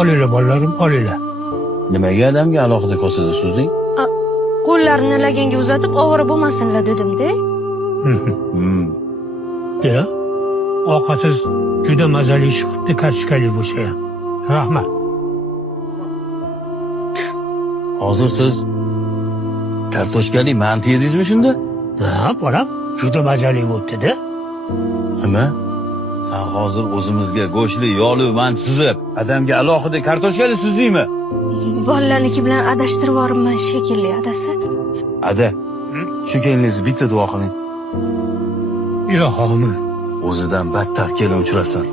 Olinglar bolalarim, olinglar. Nimaga adamga alohida kosada suzding? Qo'llarini laganga uzatib ovora bo'lmasinlar dedim-da. Ya, ovqatsiz juda mazali chiqibdi, kartoshkali bo'lsa ham. Rahmat. Hozir siz kartoshkali manti yedingizmi shunda? Ha, bolam, juda mazali bo'libdi-da. Nima? Sen hozir o'zimizga go'shtli, yog'li manti suzib, adamga alohida kartoshkali suzdingmi? Bolalarniki bilan adashtirib yuboribman shekilli adasi. Ada, shu keliningizni bitta duo qiling. Ilohim. O'zidan battar kelin uchrasin.